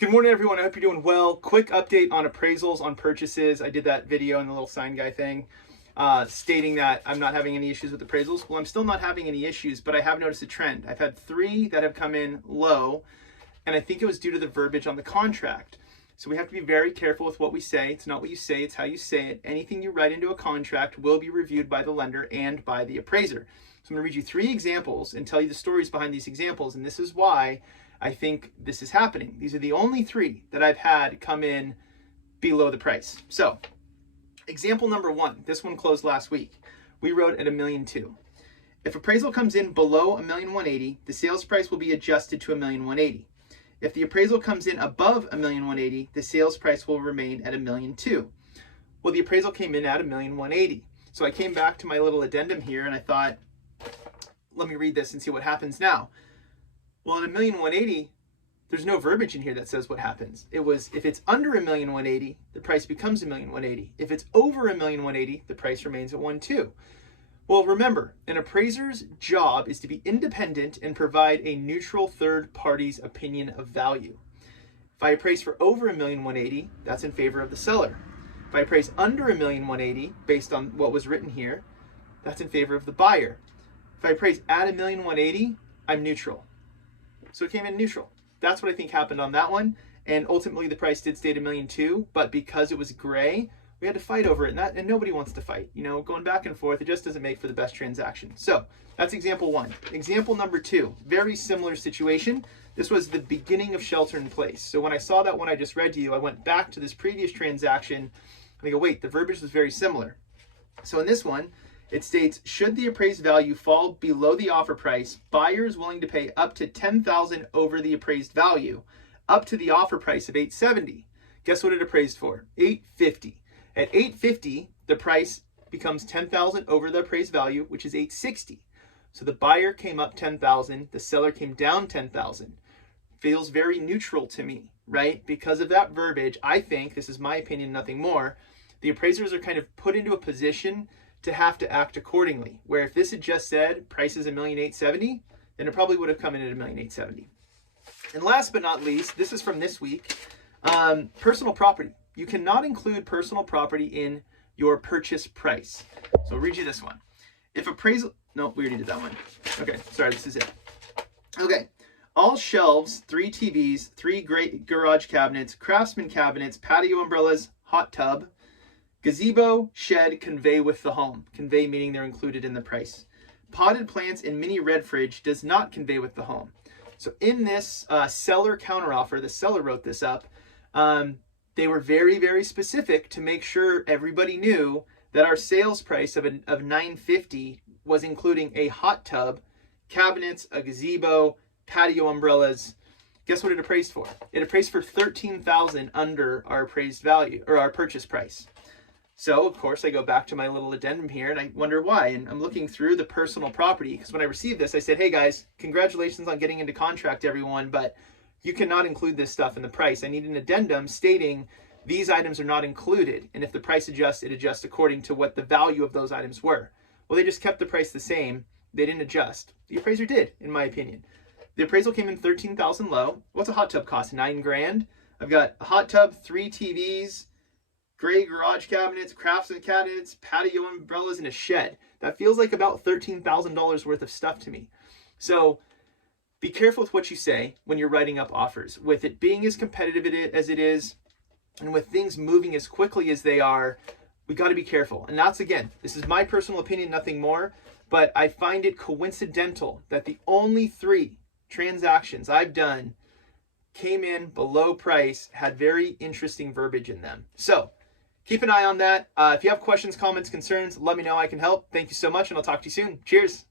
Good morning, everyone. I hope you're doing well. Quick update on appraisals on purchases. I did that video and the little sign guy thing stating that I'm not having any issues with appraisals. Well, I'm still not having any issues, but I have noticed a trend. I've had 3 that have come in low, and I think it was due to the verbiage on the contract. So we have to be very careful with what we say. It's not what you say, it's how you say it. Anything you write into a contract will be reviewed by the lender and by the appraiser. So I'm going to read you 3 examples and tell you the stories behind these examples, and this is why I think this is happening. These are the only 3 that I've had come in below the price. So, example number 1, this one closed last week. We wrote at $1.2 million. If appraisal comes in below $1.18 million, the sales price will be adjusted to $1.18 million. If the appraisal comes in above $1.18 million, the sales price will remain at $1.2 million. Well, the appraisal came in at $1.18 million. So I came back to my little addendum here and I thought, let me read this and see what happens now. Well, at $1.18 million, there's no verbiage in here that says what happens. It was, if it's under $1.18 million, the price becomes $1.18 million. If it's over $1.18 million, the price remains at $1.2 million. Well, remember, an appraiser's job is to be independent and provide a neutral third party's opinion of value. If I appraise for over $1.18 million, that's in favor of the seller. If I appraise under $1.18 million, based on what was written here, that's in favor of the buyer. If I appraise at $1.18 million, I'm neutral. So it came in neutral. That's what I think happened on that one. And ultimately the price did stay at $1.2 million, but because it was gray, we had to fight over it. And nobody wants to fight. You know, going back and forth, it just doesn't make for the best transaction. So that's example 1. Example number 2, very similar situation. This was the beginning of shelter in place. So when I saw that one I just read to you, I went back to this previous transaction and I go, wait, the verbiage was very similar. So in this one, it states, should the appraised value fall below the offer price, buyers willing to pay up to $10,000 over the appraised value, up to the offer price of $870. Guess what it appraised for? $850. At $850, the price becomes $10,000 over the appraised value, which is $860. So the buyer came up $10,000, the seller came down $10,000. Feels very neutral to me, right? Because of that verbiage, I think, this is my opinion, nothing more, the appraisers are kind of put into a position to have to act accordingly. Where if this had just said price is $1,870,000, then it probably would have come in at $1,870,000. And last but not least, this is from this week, personal property. You cannot include personal property in your purchase price. So I'll read you this one. If appraisal, no, we already did that one. Okay, sorry, this is it. Okay, all shelves, 3 TVs, 3 great garage cabinets, craftsman cabinets, patio umbrellas, hot tub, gazebo, shed, convey with the home. Convey meaning they're included in the price. Potted plants and mini red fridge does not convey with the home. So in this seller counteroffer, the seller wrote this up. They were very, very specific to make sure everybody knew that our sales price of $950 was including a hot tub, cabinets, a gazebo, patio umbrellas. Guess what it appraised for? It appraised for $13,000 under our appraised value or our purchase price. So, of course, I go back to my little addendum here and I wonder why. And I'm looking through the personal property because when I received this, I said, hey guys, congratulations on getting into contract, everyone, but you cannot include this stuff in the price. I need an addendum stating these items are not included. And if the price adjusts, it adjusts according to what the value of those items were. Well, they just kept the price the same. They didn't adjust. The appraiser did, in my opinion. The appraisal came in $13,000 low. What's a hot tub cost? $9,000. I've got a hot tub, 3 TVs, gray garage cabinets, craftsman cabinets, patio umbrellas, and a shed. That feels like about $13,000 worth of stuff to me. So be careful with what you say when you're writing up offers. With it being as competitive as it is, and with things moving as quickly as they are, we got to be careful. And that's, again, this is my personal opinion, nothing more, but I find it coincidental that the only 3 transactions I've done came in below price, had very interesting verbiage in them. So keep an eye on that. If you have questions, comments, concerns, let me know. I can help. Thank you so much, and I'll talk to you soon. Cheers.